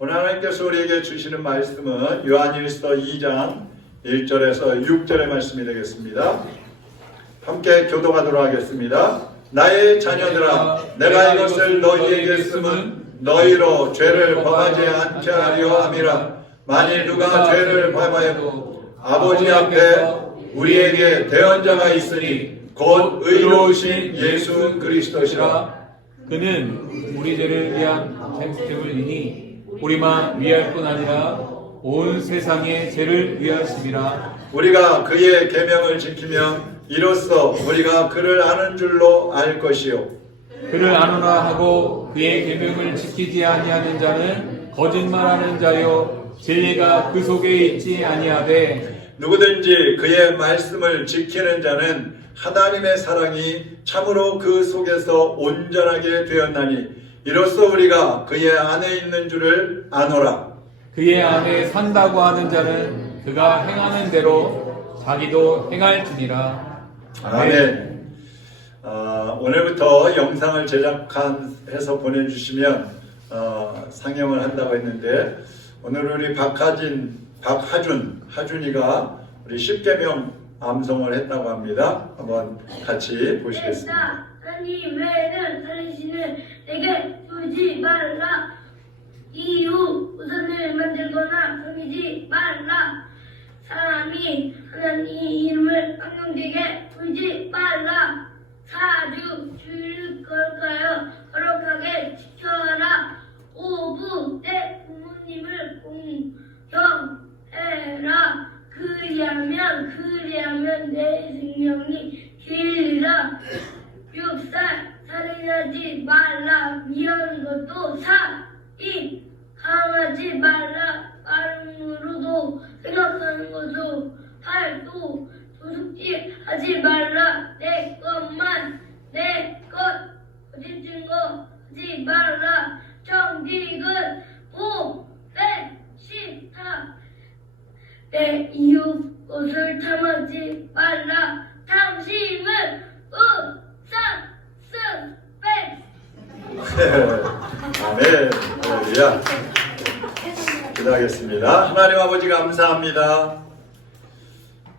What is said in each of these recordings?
오늘 하나님께서 우리에게 주시는 말씀은 요한일서 2장 1절에서 6절의 말씀이 되겠습니다. 함께 교독하도록 하겠습니다. 나의 자녀들아, 내가 이것을 너희에게 쓰면 너희로 죄를 범하지 않게 하려 함이라. 만일 누가 죄를 범하여도 아버지 앞에 우리에게 대언자가 있으니 곧 의로우신 예수 그리스도시라. 그는 우리 죄를 위한 제물이니 우리만 위할 뿐 아니라 온 세상의 죄를 위하심이라. 우리가 그의 계명을 지키면 이로써 우리가 그를 아는 줄로 알 것이요, 그를 아노라 하고 그의 계명을 지키지 아니하는 자는 거짓말하는 자요 진리가 그 속에 있지 아니하되 누구든지 그의 말씀을 지키는 자는 하나님의 사랑이 참으로 그 속에서 온전하게 되었나니 이로써 우리가 그의 안에 있는 줄을 아노라. 그의 안에 산다고 하는 자는 그가 행하는 대로 자기도 행할지니라. 아멘. 오늘부터 영상을 제작해서 보내주시면 상영을 한다고 했는데, 오늘 우리 하준이가 우리 10계명 암송을 했다고 합니다. 한번 같이 보시겠습니다. 하나님 외에는 다른 신을 내게 두지 말라. 이유 우선을 만들거나 섬기지 말라. 사람이 하나님 이름을 악령되게 두지 말라. 사주 주일 걸까요? 거룩하게 지켜라. 오부 내 부모님을 공경해라. 그리하면 내 생명이 길리라. 6살 살인하지 말라. 미워하는 것도 살인. 강하지 말라. 마음으로도 생각하는 것도 8도 도둑질 하지 말라. 내 것만 내 것 거짓 증거 하지 말라. 정직은 보배시다. 내 이웃 것을 탐하지 말라. 탐심은 아멘. 할렐루야. 기도하겠습니다. 하나님 아버지 감사합니다.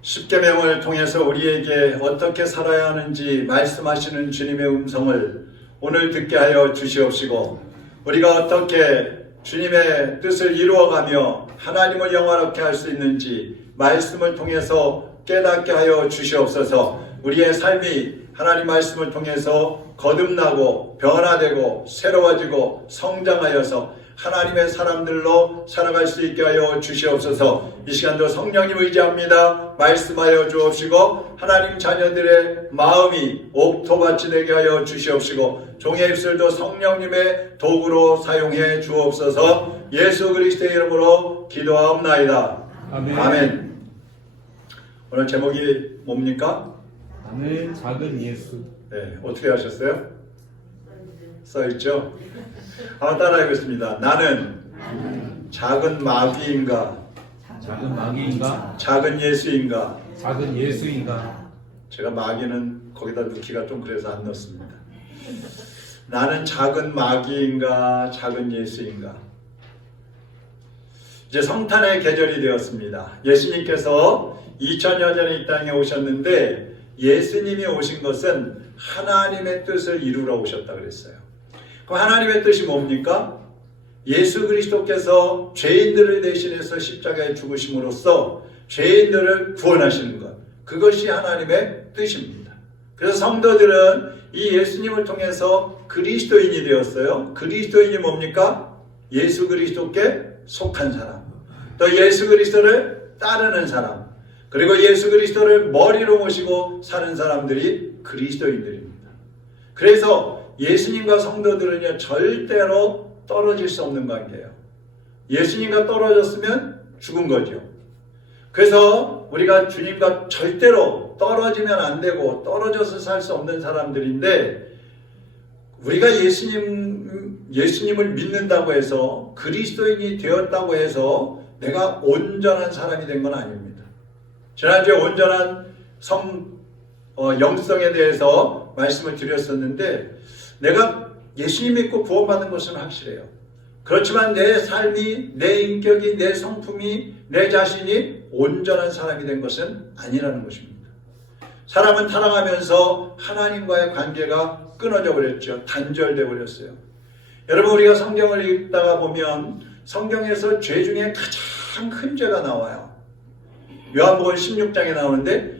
10계명을 통해서 우리에게 어떻게 살아야 하는지 말씀하시는 주님의 음성을 오늘 듣게 하여 주시옵시고, 우리가 어떻게 주님의 뜻을 이루어가며 하나님을 영화롭게 할 수 있는지 말씀을 통해서 깨닫게 하여 주시옵소서. 우리의 삶이 하나님 말씀을 통해서 거듭나고 변화되고 새로워지고 성장하여서 하나님의 사람들로 살아갈 수 있게 하여 주시옵소서. 이 시간도 성령님 의지합니다. 말씀하여 주옵시고 하나님 자녀들의 마음이 옥토밭이 되게 하여 주시옵시고 종의 입술도 성령님의 도구로 사용해 주옵소서. 예수 그리스도의 이름으로 기도하옵나이다. 아멘. 아멘. 오늘 제목이 뭡니까? 나는 작은 예수. 네, 어떻게 하셨어요? 써있죠? 한번 따라해보겠습니다. 나는 작은 마귀인가? 작은 마귀인가? 작은 예수인가? 작은 예수인가? 제가 마귀는 거기다 넣기가 좀 그래서 안 넣습니다. 나는 작은 마귀인가? 작은 예수인가? 이제 성탄의 계절이 되었습니다. 예수님께서 2000년 전에 이 땅에 오셨는데, 예수님이 오신 것은 하나님의 뜻을 이루러 오셨다 그랬어요. 그럼 하나님의 뜻이 뭡니까? 예수 그리스도께서 죄인들을 대신해서 십자가에 죽으심으로써 죄인들을 구원하시는 것, 그것이 하나님의 뜻입니다. 그래서 성도들은 이 예수님을 통해서 그리스도인이 되었어요. 그리스도인이 뭡니까? 예수 그리스도께 속한 사람, 또 예수 그리스도를 따르는 사람, 그리고 예수 그리스도를 머리로 모시고 사는 사람들이 그리스도인들입니다. 그래서 예수님과 성도들은요, 절대로 떨어질 수 없는 관계예요. 예수님과 떨어졌으면 죽은 거죠. 그래서 우리가 주님과 절대로 떨어지면 안 되고 떨어져서 살 수 없는 사람들인데, 우리가 예수님을 믿는다고 해서 그리스도인이 되었다고 해서 내가 온전한 사람이 된 건 아닙니다. 지난주에 온전한 영성에 대해서 말씀을 드렸었는데, 내가 예수님 믿고 구원받은 것은 확실해요. 그렇지만 내 삶이, 내 인격이, 내 성품이, 내 자신이 온전한 사람이 된 것은 아니라는 것입니다. 사람은 타락하면서 하나님과의 관계가 끊어져 버렸죠. 단절돼 버렸어요. 여러분, 우리가 성경을 읽다가 보면 성경에서 죄 중에 가장 큰 죄가 나와요. 요한복음 16장에 나오는데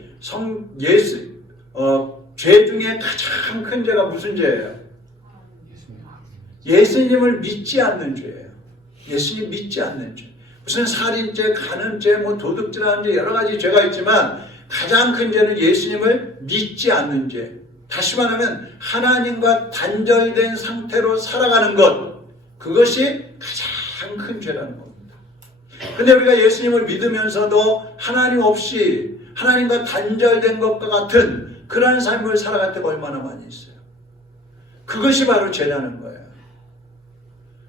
죄 중에 가장 큰 죄가 무슨 죄예요? 예수님을 믿지 않는 죄예요. 예수님 믿지 않는 죄. 무슨 살인죄, 간음죄, 도둑질하는 죄, 여러 가지 죄가 있지만 가장 큰 죄는 예수님을 믿지 않는 죄. 다시 말하면 하나님과 단절된 상태로 살아가는 것, 그것이 가장 큰 죄라는 겁니다. 근데 우리가 예수님을 믿으면서도 하나님 없이 하나님과 단절된 것과 같은 그러한 삶을 살아갈 때가 얼마나 많이 있어요. 그것이 바로 죄라는 거예요.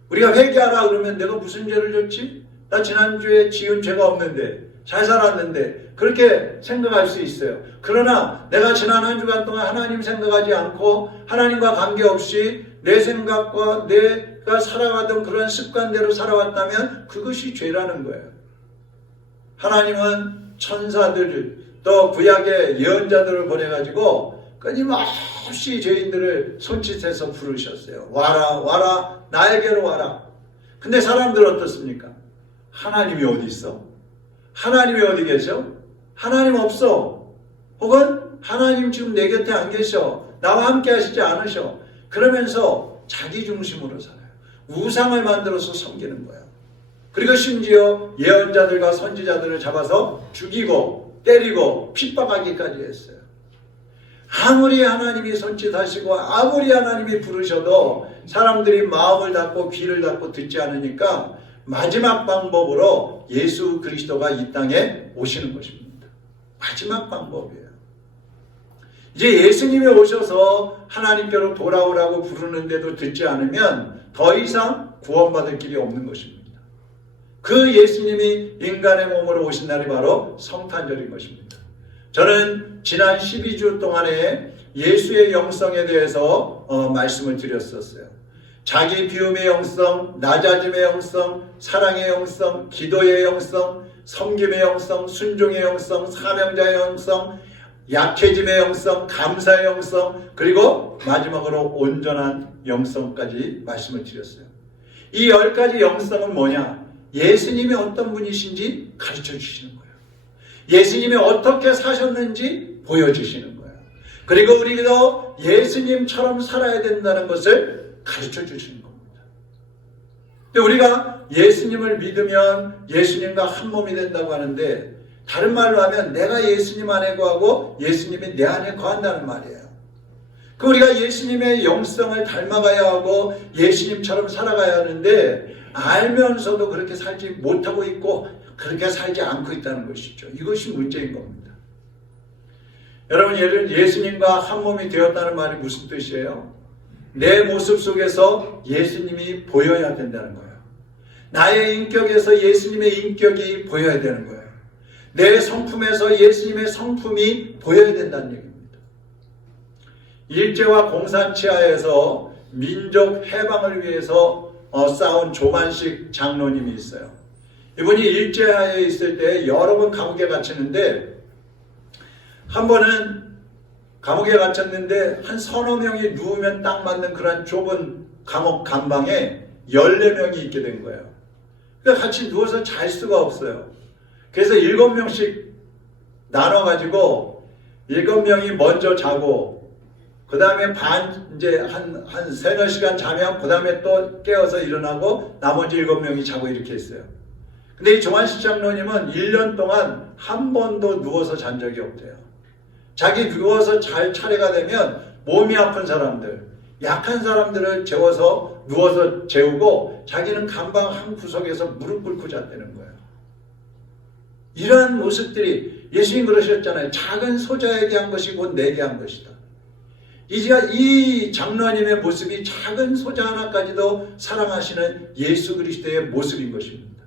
우리가 회개하라 그러면 내가 무슨 죄를 졌지? 나 지난주에 지은 죄가 없는데, 잘 살았는데, 그렇게 생각할 수 있어요. 그러나 내가 지난 한 주간 동안 하나님 생각하지 않고 하나님과 관계없이 내 생각과 내가 살아가던 그런 습관대로 살아왔다면 그것이 죄라는 거예요. 하나님은 천사들, 또 구약의 예언자들을 보내가지고 끊임없이 죄인들을 손짓해서 부르셨어요. 와라, 와라, 나에게로 와라. 근데 사람들 어떻습니까? 하나님이 어디 있어? 하나님이 어디 계셔? 하나님 없어. 혹은 하나님 지금 내 곁에 안 계셔. 나와 함께 하시지 않으셔. 그러면서 자기 중심으로 살아요. 우상을 만들어서 섬기는 거예요. 그리고 심지어 예언자들과 선지자들을 잡아서 죽이고 때리고 핍박하기까지 했어요. 아무리 하나님이 손짓하시고 아무리 하나님이 부르셔도 사람들이 마음을 닫고 귀를 닫고 듣지 않으니까 마지막 방법으로 예수 그리스도가 이 땅에 오시는 것입니다. 마지막 방법이에요. 이제 예수님이 오셔서 하나님께로 돌아오라고 부르는데도 듣지 않으면 더 이상 구원받을 길이 없는 것입니다. 그 예수님이 인간의 몸으로 오신 날이 바로 성탄절인 것입니다. 저는 지난 12주 동안에 예수의 영성에 대해서 말씀을 드렸었어요. 자기 비움의 영성, 낮아짐의 영성, 사랑의 영성, 기도의 영성, 섬김의 영성, 순종의 영성, 사명자의 영성, 약해짐의 영성, 감사의 영성, 그리고 마지막으로 온전한 영성까지 말씀을 드렸어요. 이 10가지 영성은 뭐냐? 예수님이 어떤 분이신지 가르쳐 주시는 거예요. 예수님이 어떻게 사셨는지 보여주시는 거예요. 그리고 우리도 예수님처럼 살아야 된다는 것을 가르쳐 주시는 겁니다. 근데 우리가 예수님을 믿으면 예수님과 한 몸이 된다고 하는데, 다른 말로 하면 내가 예수님 안에 거하고 예수님이 내 안에 거한다는 말이에요. 그 우리가 예수님의 영성을 닮아가야 하고 예수님처럼 살아가야 하는데, 알면서도 그렇게 살지 못하고 있고 그렇게 살지 않고 있다는 것이죠. 이것이 문제인 겁니다. 여러분, 예수님과 한 몸이 되었다는 말이 무슨 뜻이에요? 내 모습 속에서 예수님이 보여야 된다는 거예요. 나의 인격에서 예수님의 인격이 보여야 되는 거예요. 내 성품에서 예수님의 성품이 보여야 된다는 얘기입니다. 일제와 공산치하에서 민족 해방을 위해서 싸운 조만식 장로님이 있어요. 이분이 일제하에 있을 때 여러 번 감옥에 갇혔는데, 한 번은 감옥에 갇혔는데 한 서너 명이 누우면 딱 맞는 그런 좁은 감옥 감방에 14명이 있게 된 거예요. 그러니까 같이 누워서 잘 수가 없어요. 그래서 7명씩 나눠가지고 7명이 먼저 자고, 그 다음에 이제 한 3-4시간 자면 그 다음에 또 깨어서 일어나고 나머지 7명이 자고 이렇게 했어요. 근데 이 조만식 장로님은 1년 동안 한 번도 누워서 잔 적이 없대요. 자기 누워서 잘 차례가 되면 몸이 아픈 사람들, 약한 사람들을 재워서 누워서 재우고 자기는 감방 한 구석에서 무릎 꿇고 잤다는 거예요. 이러한 모습들이, 예수님 그러셨잖아요. 작은 소자에게 한 것이 곧 내게 한 것이다. 이 장로님의 모습이 작은 소자 하나까지도 사랑하시는 예수 그리스도의 모습인 것입니다.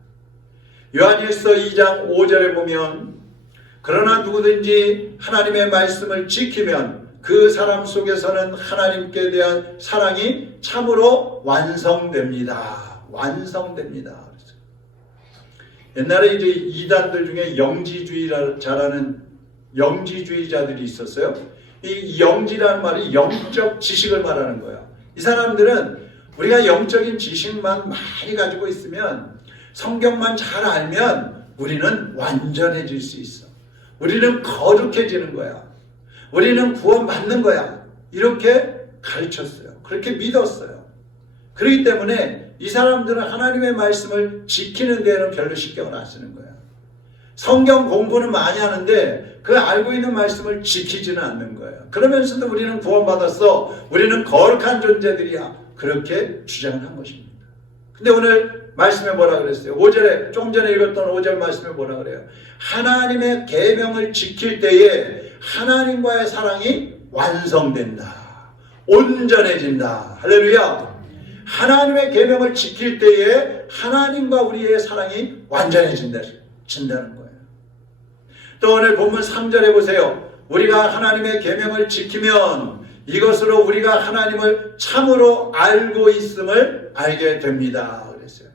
요한일서 2장 5절에 보면, 그러나 누구든지 하나님의 말씀을 지키면 그 사람 속에서는 하나님께 대한 사랑이 참으로 완성됩니다. 완성됩니다. 그래서 옛날에 이제 이단들 중에 영지주의자라는 영지주의자들이 있었어요. 이 영지라는 말이 영적 지식을 말하는 거예요. 이 사람들은 우리가 영적인 지식만 많이 가지고 있으면, 성경만 잘 알면 우리는 완전해질 수 있어. 우리는 거룩해지는 거야. 우리는 구원받는 거야. 이렇게 가르쳤어요. 그렇게 믿었어요. 그렇기 때문에 이 사람들은 하나님의 말씀을 지키는 데에는 별로 신경을 안 쓰는 거야. 성경 공부는 많이 하는데 그 알고 있는 말씀을 지키지는 않는 거예요. 그러면서도 우리는 구원받았어. 우리는 거룩한 존재들이야. 그렇게 주장을 한 것입니다. 근데 오늘 말씀에 뭐라 그랬어요? 5절에, 조금 전에 읽었던 5절 말씀에 뭐라 그래요? 하나님의 계명을 지킬 때에 하나님과의 사랑이 완성된다. 온전해진다. 할렐루야. 하나님의 계명을 지킬 때에 하나님과 우리의 사랑이 완전해진다는 거예요. 또 오늘 본문 3절에 보세요. 우리가 하나님의 계명을 지키면 이것으로 우리가 하나님을 참으로 알고 있음을 알게 됩니다. 그랬어요.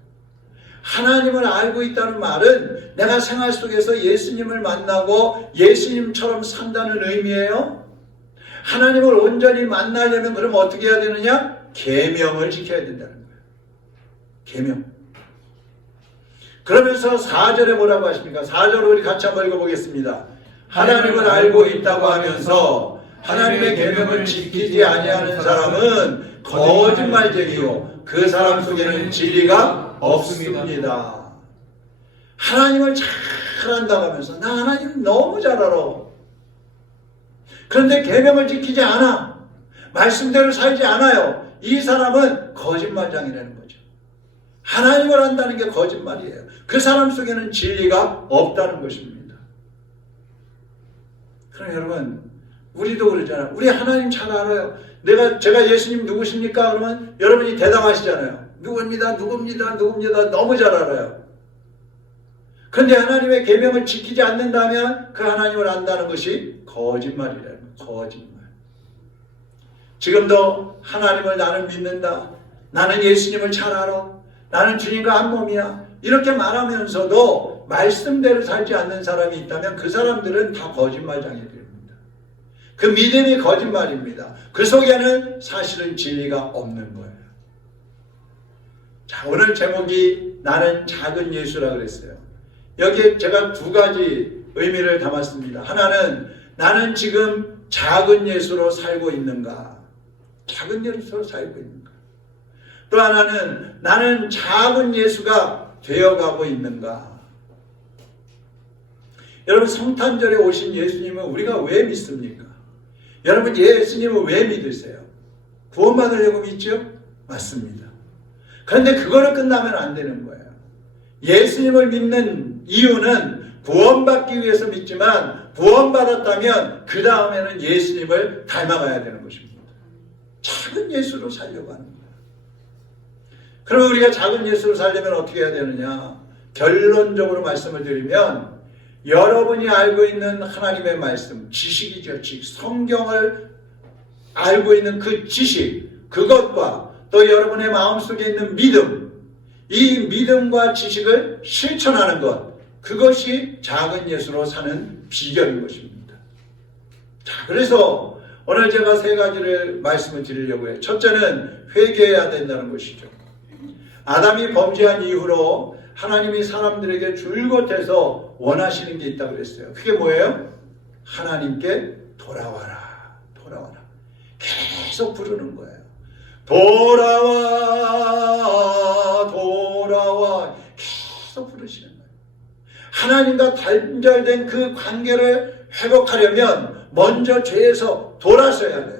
하나님을 알고 있다는 말은 내가 생활 속에서 예수님을 만나고 예수님처럼 산다는 의미예요. 하나님을 온전히 만나려면 그럼 어떻게 해야 되느냐? 계명을 지켜야 된다는 거예요. 계명. 그러면서 4절에 뭐라고 하십니까? 4절을 우리 같이 한번 읽어보겠습니다. 하나님을 알고 있다고 하면서 하나님의 계명을 지키지 아니하는 사람은 거짓말쟁이요 그 사람 속에는 진리가 없습니다. 하나님을 잘 안다고 하면서 나 하나님 너무 잘 알아. 그런데 계명을 지키지 않아. 말씀대로 살지 않아요. 이 사람은 거짓말장이라는 거죠. 하나님을 안다는 게 거짓말이에요. 그 사람 속에는 진리가 없다는 것입니다. 그럼 여러분, 우리도 그러잖아요. 우리 하나님 잘 알아요. 제가 예수님 누구십니까? 그러면 여러분이 대답하시잖아요. 누굽니다. 너무 잘 알아요. 그런데 하나님의 계명을 지키지 않는다면 그 하나님을 안다는 것이 거짓말이라는 거예요. 거짓말. 지금도 하나님을 나는 믿는다. 나는 예수님을 잘 알아. 나는 주님과 한 몸이야. 이렇게 말하면서도 말씀대로 살지 않는 사람이 있다면 그 사람들은 다 거짓말장이 됩니다. 그 믿음이 거짓말입니다. 그 속에는 사실은 진리가 없는 거예요. 자, 오늘 제목이 나는 작은 예수라 그랬어요. 여기에 제가 두 가지 의미를 담았습니다. 하나는 나는 지금 작은 예수로 살고 있는가? 작은 예수로 살고 있는가? 또 하나는 나는 작은 예수가 되어가고 있는가? 여러분, 성탄절에 오신 예수님은 우리가 왜 믿습니까? 여러분, 예수님을 왜 믿으세요? 구원받으려고 믿죠? 맞습니다. 그런데 그거로 끝나면 안 되는 거예요. 예수님을 믿는 이유는 구원받기 위해서 믿지만 구원받았다면 그 다음에는 예수님을 닮아가야 되는 것입니다. 작은 예수로 살려고 하는 거예요. 그러면 우리가 작은 예수로 살려면 어떻게 해야 되느냐? 결론적으로 말씀을 드리면 여러분이 알고 있는 하나님의 말씀, 지식이죠. 성경을 알고 있는 그 지식, 그것과 또 여러분의 마음속에 있는 믿음, 이 믿음과 지식을 실천하는 것, 그것이 작은 예수로 사는 비결인 것입니다. 자, 그래서 오늘 제가 세 가지를 말씀을 드리려고 해요. 첫째는 회개해야 된다는 것이죠. 아담이 범죄한 이후로 하나님이 사람들에게 줄곧 해서 원하시는 게 있다고 그랬어요. 그게 뭐예요? 하나님께 돌아와라. 돌아와라. 계속 부르는 거예요. 돌아와, 돌아와. 계속 부르시는 거예요. 하나님과 단절된 그 관계를 회복하려면 먼저 죄에서 돌아서야 돼요.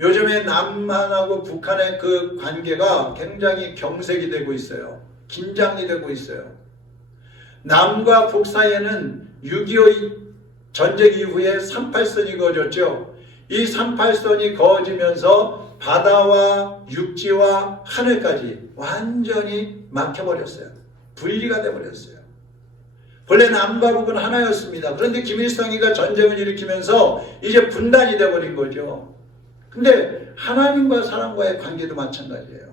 요즘에 남한하고 북한의 그 관계가 굉장히 경색이 되고 있어요. 긴장이 되고 있어요. 남과 북 사이에는 6.25 전쟁 이후에 38선이 그어졌죠. 이 38선이 그어지면서 바다와 육지와 하늘까지 완전히 막혀버렸어요. 분리가 되어버렸어요. 원래 남과 북은 하나였습니다. 그런데 김일성이가 전쟁을 일으키면서 이제 분단이 되어버린 거죠. 근데 하나님과 사람과의 관계도 마찬가지예요.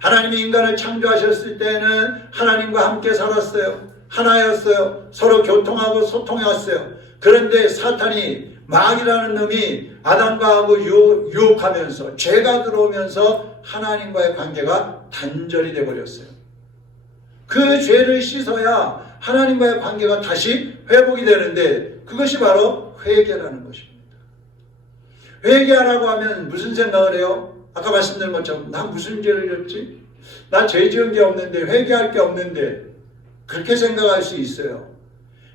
하나님이 인간을 창조하셨을 때는 하나님과 함께 살았어요. 하나였어요. 서로 교통하고 소통해왔어요. 그런데 사탄이, 마귀라는 놈이 아담과 하고 유혹하면서 죄가 들어오면서 하나님과의 관계가 단절이 되어버렸어요. 그 죄를 씻어야 하나님과의 관계가 다시 회복이 되는데, 그것이 바로 회개라는 것입니다. 회개하라고 하면 무슨 생각을 해요? 아까 말씀드린 것처럼 나 무슨 죄를 졌지? 나 죄 지은 게 없는데, 회개할 게 없는데, 그렇게 생각할 수 있어요.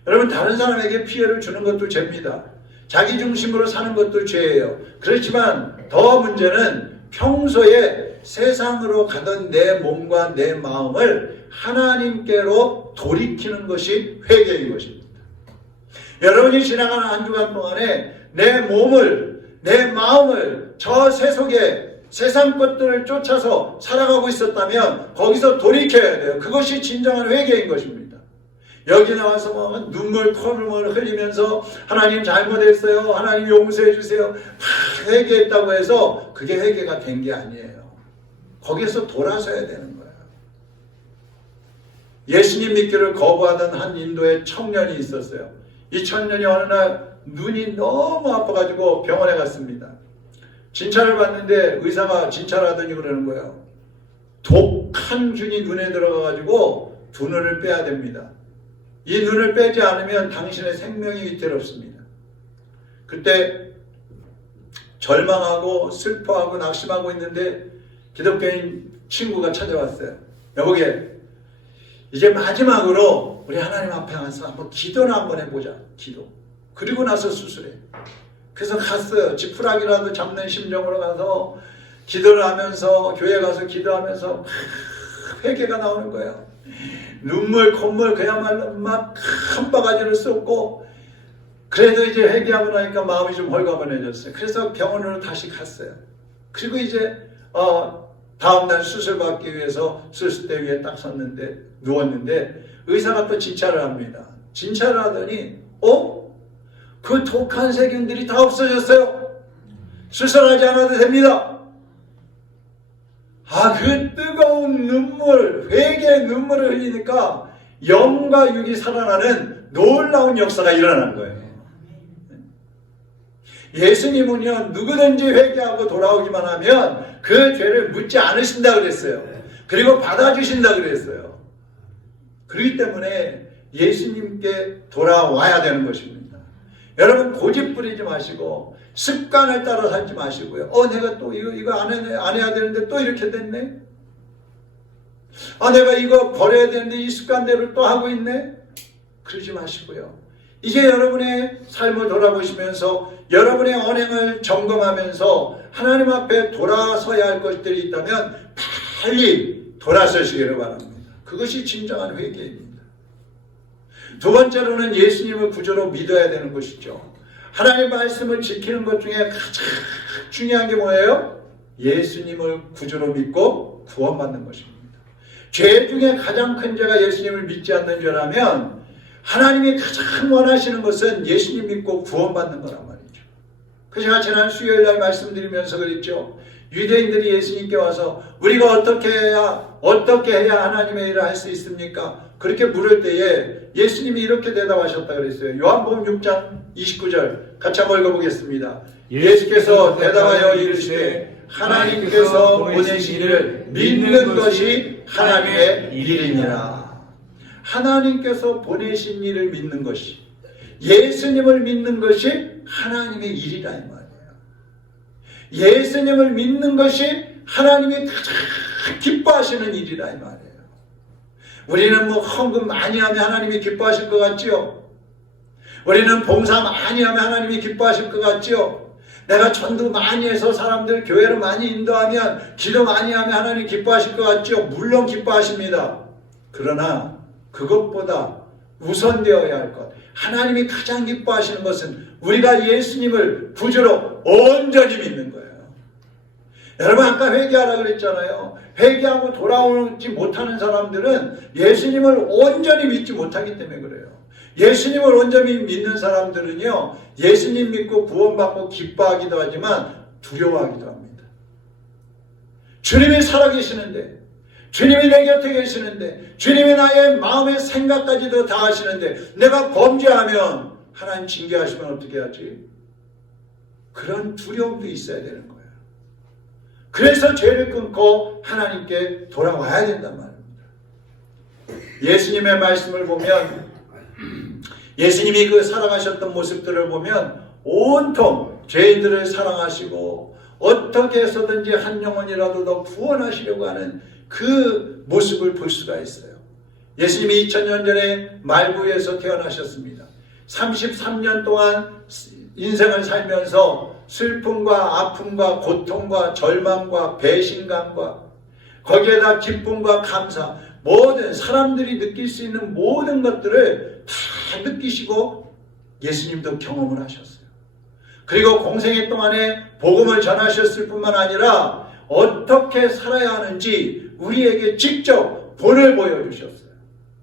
여러분, 다른 사람에게 피해를 주는 것도 죄입니다. 자기 중심으로 사는 것도 죄예요. 그렇지만 더 문제는 평소에 세상으로 가던 내 몸과 내 마음을 하나님께로 돌이키는 것이 회개인 것입니다. 여러분이 지나가는 한 주간 동안에 내 몸을, 내 마음을 저 세속에 세상 것들을 쫓아서 살아가고 있었다면 거기서 돌이켜야 돼요. 그것이 진정한 회개인 것입니다. 여기 나와서 뭐 눈물, 콧물 흘리면서 하나님 잘못했어요, 하나님 용서해 주세요, 막 회개했다고 해서 그게 회개가 된 게 아니에요. 거기에서 돌아서야 되는 거예요. 예수님 믿기를 거부하던 한 인도의 청년이 있었어요. 이 청년이 어느 날 눈이 너무 아파가지고 병원에 갔습니다. 진찰을 받는데 의사가 진찰하더니 그러는 거예요. 독한 균이 눈에 들어가가지고 두 눈을 빼야 됩니다. 이 눈을 빼지 않으면 당신의 생명이 위태롭습니다. 그때 절망하고 슬퍼하고 낙심하고 있는데 기독교인 친구가 찾아왔어요. 여보게, 이제 마지막으로 우리 하나님 앞에 가서 한번 기도를 한번 해보자. 기도. 그리고 나서 수술해. 그래서 갔어요. 지푸라기라도 잡는 심정으로 가서 기도를 하면서, 교회 가서 기도하면서 회개가 나오는 거예요. 눈물, 콧물 그야말로 막 한 바가지를 쏟고, 그래도 이제 회개하고 나니까 마음이 좀 홀가분해졌어요. 그래서 병원으로 다시 갔어요. 그리고 이제 다음날 수술 받기 위해서 수술대 위에 딱 섰는데, 누웠는데 의사가 또 진찰을 합니다. 진찰을 하더니 그 독한 세균들이 다 없어졌어요. 수술하지 않아도 됩니다. 그 뜨거운 눈물, 회개의 눈물을 흘리니까 영과 육이 살아나는 놀라운 역사가 일어난 거예요. 예수님은요, 누구든지 회개하고 돌아오기만 하면 그 죄를 묻지 않으신다 그랬어요. 그리고 받아주신다 그랬어요. 그렇기 때문에 예수님께 돌아와야 되는 것입니다. 여러분, 고집 부리지 마시고 습관을 따라 살지 마시고요. 내가 또 이거 안 해야 되는데 또 이렇게 됐네. 내가 이거 버려야 되는데 이 습관대로 또 하고 있네. 그러지 마시고요. 이제 여러분의 삶을 돌아보시면서 여러분의 언행을 점검하면서 하나님 앞에 돌아서야 할 것들이 있다면 빨리 돌아서시기를 바랍니다. 그것이 진정한 회개입니다. 두 번째로는 예수님을 구주로 믿어야 되는 것이죠. 하나님의 말씀을 지키는 것 중에 가장 중요한 게 뭐예요? 예수님을 구주로 믿고 구원받는 것입니다. 죄 중에 가장 큰 죄가 예수님을 믿지 않는 죄라면 하나님이 가장 원하시는 것은 예수님 믿고 구원받는 거란 말이죠. 그래서 제가 지난 수요일날 말씀드리면서 그랬죠. 유대인들이 예수님께 와서 우리가 어떻게 해야 하나님의 일을 할 수 있습니까? 그렇게 물을 때에 예수님이 이렇게 대답하셨다 그랬어요. 요한복음 6장 29절 같이 한번 읽어보겠습니다. 예수께서 대답하여 이르시되 하나님께서 보내신 이를 믿는 것이 하나님의 일이니라. 하나님께서 보내신 일을 믿는 것이, 예수님을 믿는 것이 하나님의 일이라 이 말이에요. 예수님을 믿는 것이 하나님이 가장 기뻐하시는 일이라 이 말이에요. 우리는 헌금 많이 하면 하나님이 기뻐하실 것 같지요? 우리는 봉사 많이 하면 하나님이 기뻐하실 것 같지요? 내가 전도 많이 해서 사람들 교회를 많이 인도하면, 기도 많이 하면 하나님 기뻐하실 것 같지요? 물론 기뻐하십니다. 그러나 그것보다 우선되어야 할 것, 하나님이 가장 기뻐하시는 것은 우리가 예수님을 구주로 온전히 믿는 거예요. 여러분, 아까 회개하라고 그랬잖아요. 회개하고 돌아오지 못하는 사람들은 예수님을 온전히 믿지 못하기 때문에 그래요. 예수님을 온전히 믿는 사람들은요, 예수님 믿고 구원받고 기뻐하기도 하지만 두려워하기도 합니다. 주님이 살아계시는데, 주님이 내 곁에 계시는데, 주님이 나의 마음의 생각까지도 다 아시는데 내가 범죄하면 하나님 징계하시면 어떻게 하지? 그런 두려움도 있어야 되는 거예요. 그래서 죄를 끊고 하나님께 돌아와야 된단 말입니다. 예수님의 말씀을 보면, 예수님이 그 살아가셨던 모습들을 보면 온통 죄인들을 사랑하시고 어떻게 해서든지 한 영혼이라도 더 구원하시려고 하는 그 모습을 볼 수가 있어요. 예수님이 2000년 전에 말구에서 태어나셨습니다. 33년 동안 인생을 살면서 슬픔과 아픔과 고통과 절망과 배신감과 거기에다 기쁨과 감사, 모든 사람들이 느낄 수 있는 모든 것들을 다 느끼시고 예수님도 경험을 하셨어요. 그리고 공생애 동안에 복음을 전하셨을 뿐만 아니라 어떻게 살아야 하는지 우리에게 직접 본을 보여주셨어요.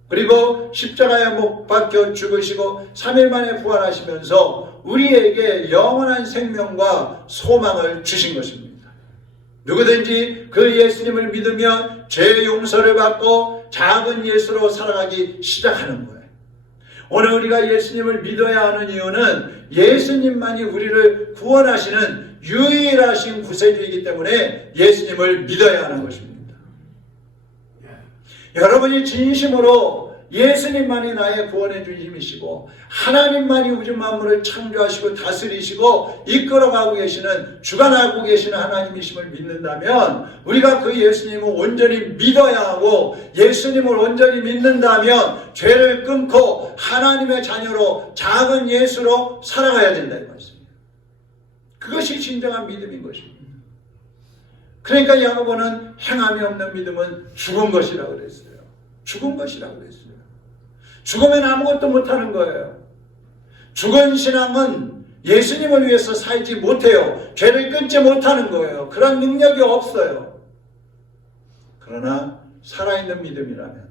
그리고 십자가에 못 박혀 죽으시고 3일 만에 부활하시면서 우리에게 영원한 생명과 소망을 주신 것입니다. 누구든지 그 예수님을 믿으면 죄 용서를 받고 작은 예수로 살아가기 시작하는 거예요. 오늘 우리가 예수님을 믿어야 하는 이유는 예수님만이 우리를 구원하시는 유일하신 구세주이기 때문에 예수님을 믿어야 하는 것입니다. 여러분이 진심으로 예수님만이 나의 구원의 중심이시고 하나님만이 우주 만물을 창조하시고 다스리시고 이끌어가고 계시는, 주관하고 계시는 하나님이심을 믿는다면, 우리가 그 예수님을 온전히 믿어야 하고 예수님을 온전히 믿는다면 죄를 끊고 하나님의 자녀로 작은 예수로 살아가야 된다 이 말씀입니다. 그것이 진정한 믿음인 것입니다. 그러니까 야고보는 행함이 없는 믿음은 죽은 것이라고 그랬어요. 죽은 것이라고 그랬어요. 죽으면 아무것도 못하는 거예요. 죽은 신앙은 예수님을 위해서 살지 못해요. 죄를 끊지 못하는 거예요. 그런 능력이 없어요. 그러나 살아있는 믿음이라면,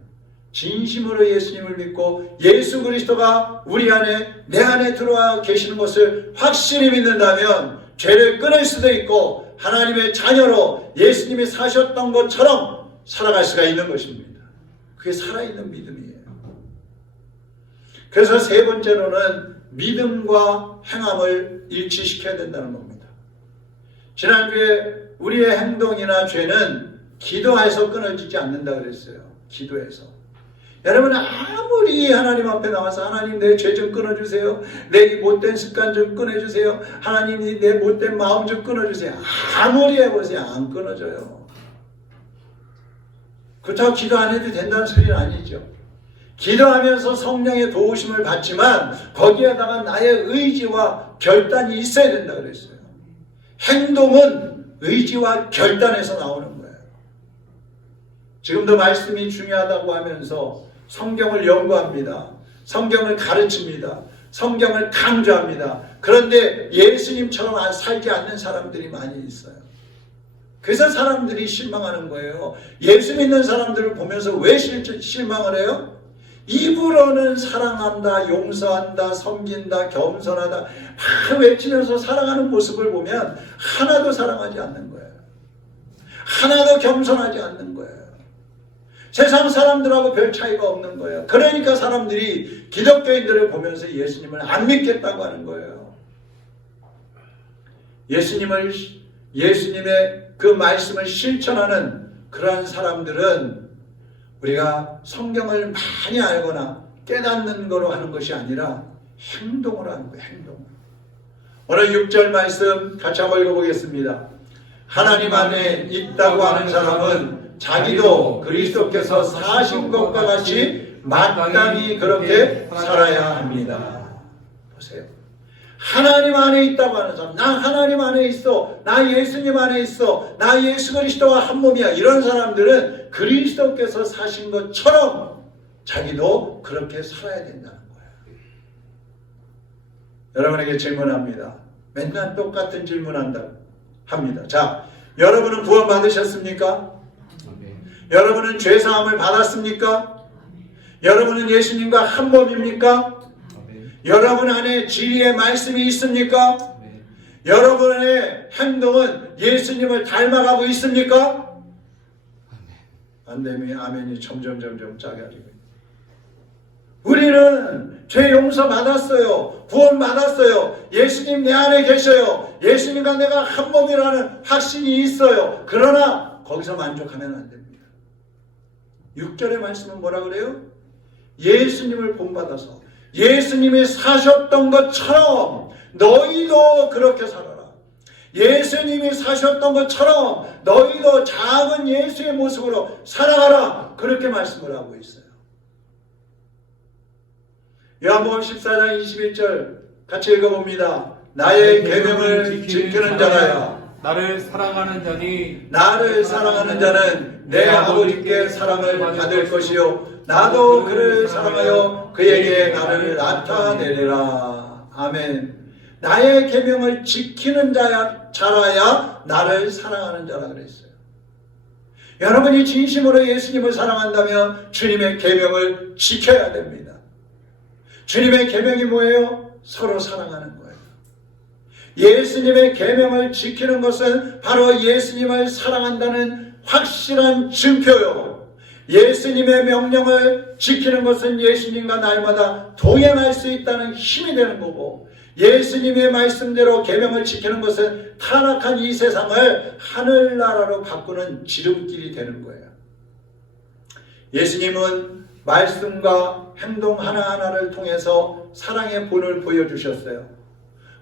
진심으로 예수님을 믿고 예수 그리스도가 우리 안에, 내 안에 들어와 계시는 것을 확실히 믿는다면 죄를 끊을 수도 있고 하나님의 자녀로 예수님이 사셨던 것처럼 살아갈 수가 있는 것입니다. 그게 살아있는 믿음이에요. 그래서 세 번째로는 믿음과 행함을 일치시켜야 된다는 겁니다. 지난주에 우리의 행동이나 죄는 기도해서 끊어지지 않는다 그랬어요. 기도해서. 여러분, 아무리 하나님 앞에 나와서 하나님 내 죄 좀 끊어주세요, 내 못된 습관 좀 끊어주세요, 하나님 내 못된 마음 좀 끊어주세요, 아무리 해보세요. 안 끊어져요. 그렇다고 기도 안 해도 된다는 소리는 아니죠. 기도하면서 성령의 도우심을 받지만 거기에다가 나의 의지와 결단이 있어야 된다 그랬어요. 행동은 의지와 결단에서 나오는 거예요. 지금도 말씀이 중요하다고 하면서 성경을 연구합니다. 성경을 가르칩니다. 성경을 강조합니다. 그런데 예수님처럼 살지 않는 사람들이 많이 있어요. 그래서 사람들이 실망하는 거예요. 예수 믿는 사람들을 보면서 왜 실망을 해요? 입으로는 사랑한다, 용서한다, 섬긴다, 겸손하다 다 외치면서 살아가는 모습을 보면 하나도 사랑하지 않는 거예요. 하나도 겸손하지 않는 거예요. 세상 사람들하고 별 차이가 없는 거예요. 그러니까 사람들이 기독교인들을 보면서 예수님을 안 믿겠다고 하는 거예요. 예수님의 그 말씀을 실천하는 그러한 사람들은 우리가 성경을 많이 알거나 깨닫는 거로 하는 것이 아니라 행동으로 하는 거예요. 행동으로. 오늘 6절 말씀 같이 한번 읽어보겠습니다. 하나님 안에 있다고 하는 사람은 자기도 그리스도께서 사신 것과 같이 마땅히 그렇게 살아야 합니다. 보세요. 하나님 안에 있다고 하는 사람, 나 하나님 안에 있어, 나 예수님 안에 있어, 나 예수 그리스도와 한 몸이야, 이런 사람들은 그리스도께서 사신 것처럼 자기도 그렇게 살아야 된다는 거예요. 여러분에게 질문합니다. 맨날 똑같은 질문한다 합니다. 자, 여러분은 구원 받으셨습니까? 여러분은 죄사함을 받았습니까? 여러분은 예수님과 한 몸입니까? 여러분 안에 진리의 말씀이 있습니까? 여러분의 행동은 예수님을 닮아가고 있습니까? 안 되면 아멘이 점점 작아지고. 우리는 죄 용서 받았어요. 구원 받았어요. 예수님 내 안에 계셔요. 예수님과 내가 한 몸이라는 확신이 있어요. 그러나 거기서 만족하면 안 됩니다. 6절의 말씀은 뭐라 그래요? 예수님을 본받아서 예수님이 사셨던 것처럼 너희도 그렇게 살아라. 예수님이 사셨던 것처럼 너희도 작은 예수의 모습으로 살아가라. 그렇게 말씀을 하고 있어요. 요한복음 14장 21절 같이 읽어봅니다. 나의 계명을 지키는 자라야 나를 사랑하는 자니 나를 사랑하는 자는 내 아버지께 사랑을 받을 것이요 나도 그를 사랑하여 그에게 나를 나타내리라. 아멘. 나의 계명을 지키는 자라야 나를 사랑하는 자라 그랬어요. 여러분이 진심으로 예수님을 사랑한다면 주님의 계명을 지켜야 됩니다. 주님의 계명이 뭐예요? 서로 사랑하는 거예요. 예수님의 계명을 지키는 것은 바로 예수님을 사랑한다는 확실한 증표요. 예수님의 명령을 지키는 것은 예수님과 날마다 동행할 수 있다는 힘이 되는 거고, 예수님의 말씀대로 계명을 지키는 것은 타락한 이 세상을 하늘나라로 바꾸는 지름길이 되는 거예요. 예수님은 말씀과 행동 하나하나를 통해서 사랑의 본을 보여주셨어요.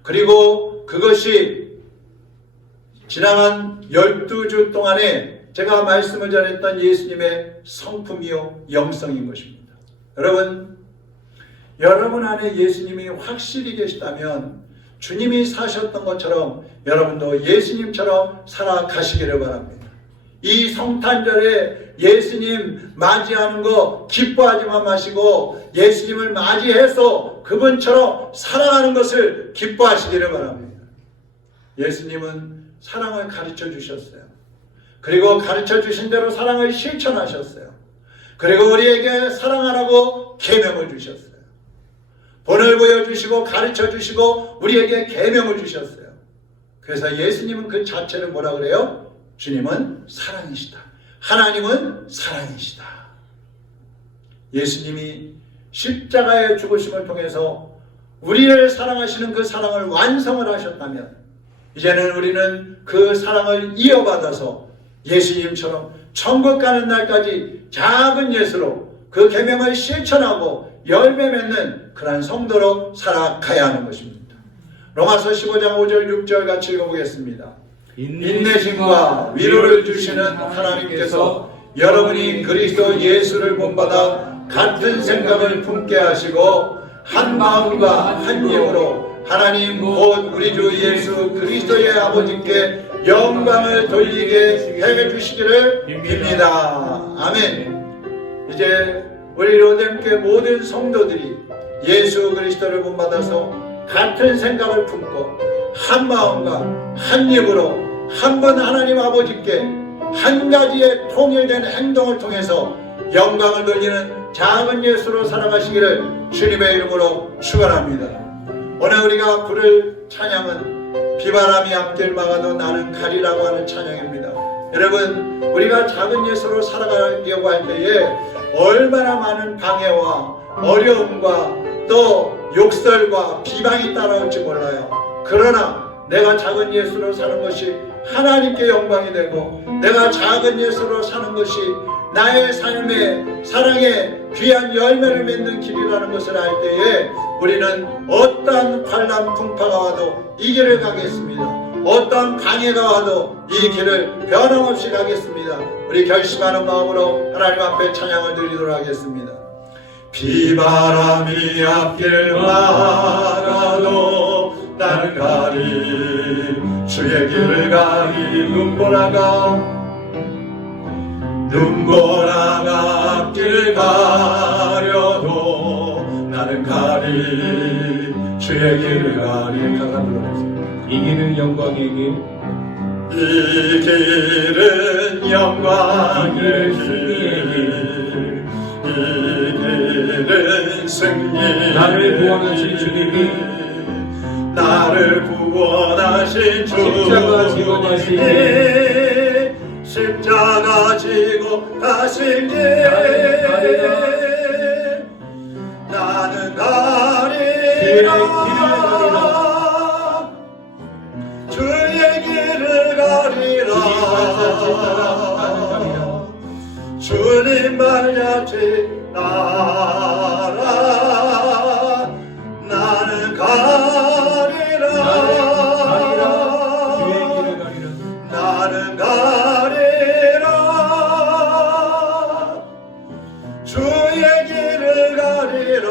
그리고 그것이 지나간 12주 동안에 제가 말씀을 전했던 예수님의 성품이요 영성인 것입니다. 여러분 안에 예수님이 확실히 계시다면 주님이 사셨던 것처럼 여러분도 예수님처럼 살아가시기를 바랍니다. 이 성탄절에 예수님 맞이하는 거 기뻐하지만 마시고 예수님을 맞이해서 그분처럼 사랑하는 것을 기뻐하시기를 바랍니다. 예수님은 사랑을 가르쳐 주셨어요. 그리고 가르쳐 주신 대로 사랑을 실천하셨어요. 그리고 우리에게 사랑하라고 계명을 주셨어요. 본을 보여주시고 가르쳐 주시고 우리에게 계명을 주셨어요. 그래서 예수님은 그 자체를 뭐라 그래요? 주님은 사랑이시다. 하나님은 사랑이시다. 예수님이 십자가의 죽으심을 통해서 우리를 사랑하시는 그 사랑을 완성을 하셨다면 이제는 우리는 그 사랑을 이어받아서 예수님처럼 천국 가는 날까지 작은 예수로 그 계명을 실천하고 열매 맺는 그러한 성도로 살아가야 하는 것입니다. 로마서 15장 5절 6절 같이 읽어보겠습니다. 인내심과 위로를 주시는 하나님께서 여러분이 그리스도 예수를 본받아 같은 생각을 품게 하시고 한 마음과 한 힘으로 하나님 곧 우리 주 예수 그리스도의 아버지께 영광을 돌리게 해주시기를 빕니다. 아멘. 이제 우리 로뎀교회 모든 성도들이 예수 그리스도를 본받아서 같은 생각을 품고 한 마음과 한 입으로 한 번 하나님 아버지께 한 가지의 통일된 행동을 통해서 영광을 돌리는 작은 예수로 살아가시기를 주님의 이름으로 축원합니다. 오늘 우리가 부를 찬양은 비바람이 앞길 막아도 나는 가리라고 하는 찬양입니다. 여러분, 우리가 작은 예수로 살아가려고 할 때에 얼마나 많은 방해와 어려움과 또 욕설과 비방이 따라올지 몰라요. 그러나 내가 작은 예수로 사는 것이 하나님께 영광이 되고 내가 작은 예수로 사는 것이 나의 삶의 사랑의 귀한 열매를 맺는 길이라는 것을 알 때에 우리는 어떠한 환난 풍파가 와도 이 길을 가겠습니다. 어떠한 방해가 와도 이 길을 변함없이 가겠습니다. 우리 결심하는 마음으로 하나님 앞에 찬양을 드리도록 하겠습니다. 비바람이 앞길 막아도 나는 가리 주의 길을 가리 눈보라가 앞길 가려도 나는 가리 주의 길을 가리. 가사 불러냈습니다. 이 길은 영광의 길, 이 길은 영광의 길, 이 길은 승리. 나를 구원하신 주님이 나를 구원하신 십자가 지고 가시니 십자가 지고 가시니 가신 길 나는 가리라 주의 길을 가리라 주님 말같이 나라 나는 가리라 나는 가리라 주의 길을 가리라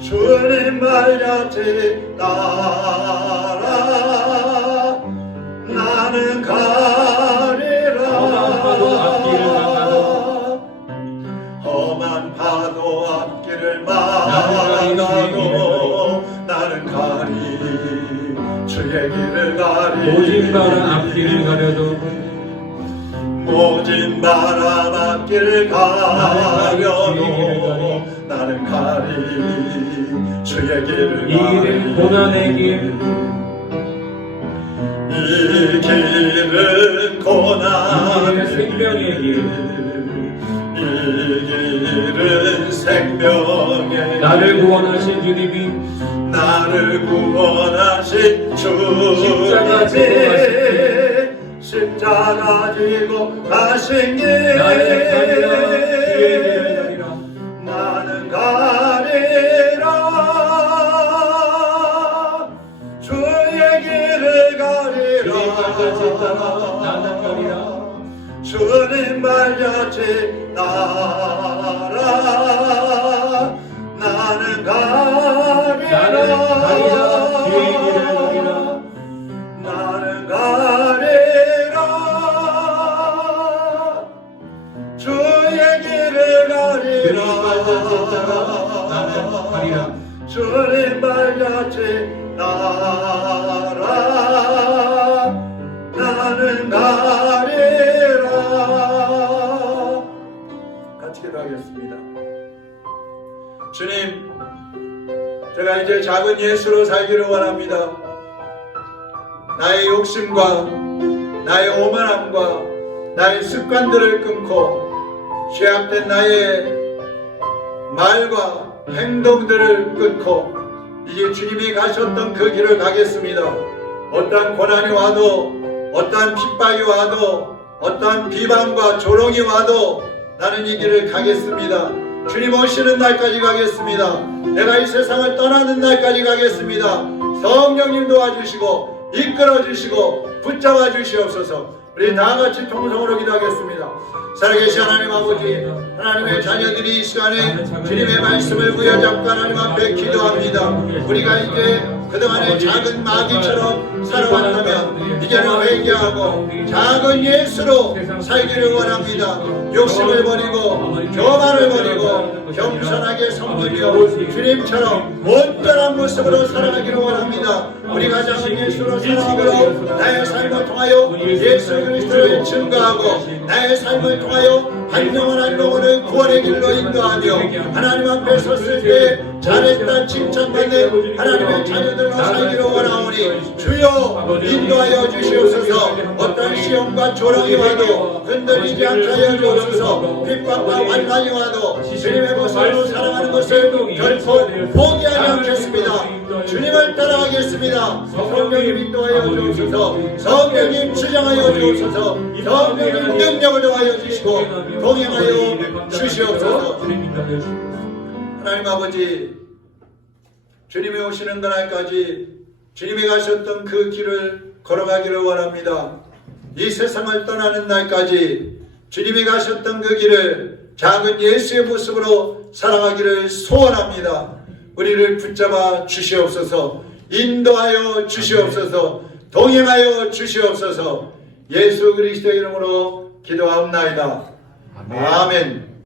주님 말같이 나라 나는 가리라 험한 파도 앞길을 막아도 나는 가리 주의 길을 가리 모진 바람 앞길을 가려도 모진 바람 앞길을 가려도 나는 가리 주의 길을 이 길은 고난의 길 이 길은 고난의 생명의 길 이 길은 생명의 나를 구원하신 주님이 나를 구원하신 십자가 지고 주님이 십자가 지고 가신 길 나는 가리라 주의 길을 가리라 나는 가리라 주님 말같이 나라 나는 가리라 나는 가리라 주의 길을 가리라 주님 말같이 나라 나는 가리라 같이 기도하겠습니다. 주님 제가 이제 작은 예수로 살기를 원합니다. 나의 욕심과 나의 오만함과 나의 습관들을 끊고 죄악된 나의 말과 행동들을 끊고 이제 주님이 가셨던 그 길을 가겠습니다. 어떠한 고난이 와도 어떠한 핍박이 와도 어떠한 비방과 조롱이 와도 나는 이 길을 가겠습니다. 주님 오시는 날까지 가겠습니다. 내가 이 세상을 떠나는 날까지 가겠습니다. 성령님 도와주시고 이끌어주시고 붙잡아 주시옵소서. 우리 다같이 통성으로 기도하겠습니다. 살아계신 하나님 아버지 하나님의 자녀들이 이 시간에 주님의 말씀을 부여잡고 하나님 앞에 기도합니다. 우리가 이제 그동안에 작은 마귀처럼 살아왔다면 이제는 회개하고 작은 예수로 살기를 원합니다. 욕심을 버리고 교만을 버리고 겸손하게 섬기며 주님처럼 온전한 모습으로 살아가기를 원합니다. 우리가 작은 예수로 살아가고 나의 삶을 통하여 예수 그리스도를 증거하고 나의 삶을 통하여 한 영혼 한 영혼을 구원의 길로 인도하며 하나님 앞에 섰을 때 잘했다 칭찬받는 하나님의 자녀들로 살기를 원하오니 주여 인도하여 주시옵소서. 어떤 시험과 조롱이 와도 흔들리지 않게 하여 주옵소서. 핍박과 환난이 와도 주님의 모습으로 살아가는 것을 결코 포기하지 않겠습니다. 주님을 따라가겠습니다. 성령님 인도하여 주옵소서. 성령님 주장하여 주옵소서. 성령님 능력을 더하여 주시고 동행하여 주시옵소서. 하나님 아버지 주님이 오시는 그날까지 주님이 가셨던 그 길을 걸어가기를 원합니다. 이 세상을 떠나는 날까지 주님이 가셨던 그 길을 작은 예수의 모습으로 살아가기를 소원합니다. 우리를 붙잡아 주시옵소서. 인도하여 주시옵소서. 동행하여 주시옵소서. 예수 그리스도의 이름으로 기도하옵나이다. 아멘.